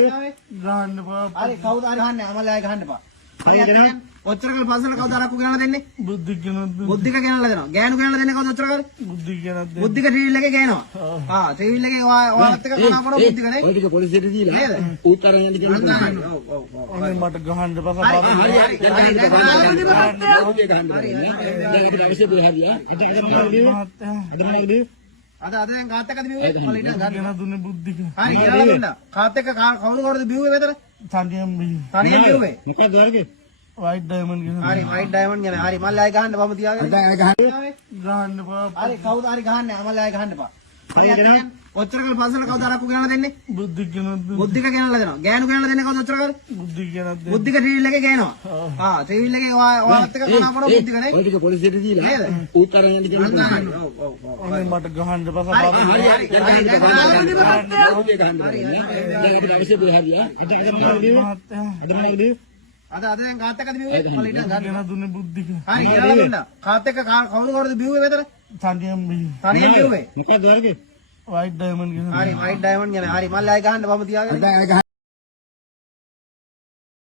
ගහන්න එපා. හරි කවුද හරි ගහන්නේ? අමලයි ගහන්න එපා. හරියටම ඔච්චර කල් පස්සට කවුද අරක්කු ගෙනල්ලා දෙන්නේ? බුද්ධි කියනද? බුද්ධික ගෙනල්ලා දෙනවා. ගෑනු ගෙනල්ලා දෙන්නේ කවුද ඔච්චර කල්? බුද්ධි කියනද? බුද්ධික ට්‍රීල් එකේ ගේනවා. ට්‍රීල් එකේ ඔයාලත් එක්ක කතා කරනවා බුද්ධික නේ. ඔය ටික පොලිසියට දීලා නේද? උත්තර යන්න කියලා ඔව්. අනේ මට ගහන්න එපා හරි සභාවේ. අද දැන් කාත් එක්කද බිව්වේ? පොලිට ගන්න දුන්නේ බුද්ධික. හරි කියලා දුන්නා. කාත් එක්ක කවුරුද බිව්වේ මෙතන? තනියම බී. තනියෙන් බිව්වේ. මොකක්ද වර්ගේ? වයිට් ඩයමන්ඩ් කියන. හරි වයිට් ඩයමන්ඩ් ගැන. හරි මල්ලයි ගහන්න බම තියාගෙන. ගහන්න එපා. හරි කවුද හරි ගහන්නේ? අමලයි ගහන්න එපා. හරියටම ඔච්චර කල් පස්සට කවුද අරක්කු ගෙනල්ලා දෙන්නේ? බුද්ධි කියනද? බුද්ධික ගෙනල්ලා දෙනවා. ගෑනු ගෙනල්ලා දෙන්නේ කවුද ඔච්චර කල්? බුද්ධි කියනද? බුද්ධික ට්‍රීල් එකේ ගේනවා. ට්‍රීල් එකේ ඔයාලත් එක්ක කතා කරනවා බුද්ධික නේ. ඔය ටික පොලිසියට දීලා නේද? උත්තර යන්න කියලා අනේ මට ගහන්න එපා සභාවේ. අද දැන් කාත් එක්කද බිව්වේ? පොලිට ගන්න දුන්නේ බුද්ධික. හරි කියලා දුන්නා. කාත් එක්ක කවුරුද බිව්වේ මෙතන? තනියම බී. තනියෙන් බිව්වේ. මොකක්ද වර්ගේ? වයිට් ඩයමන්ඩ් කියන. හරි වයිට් ඩයමන්ඩ් ගැන. හරි මල්ලයි ගහන්න බම තියාගෙන.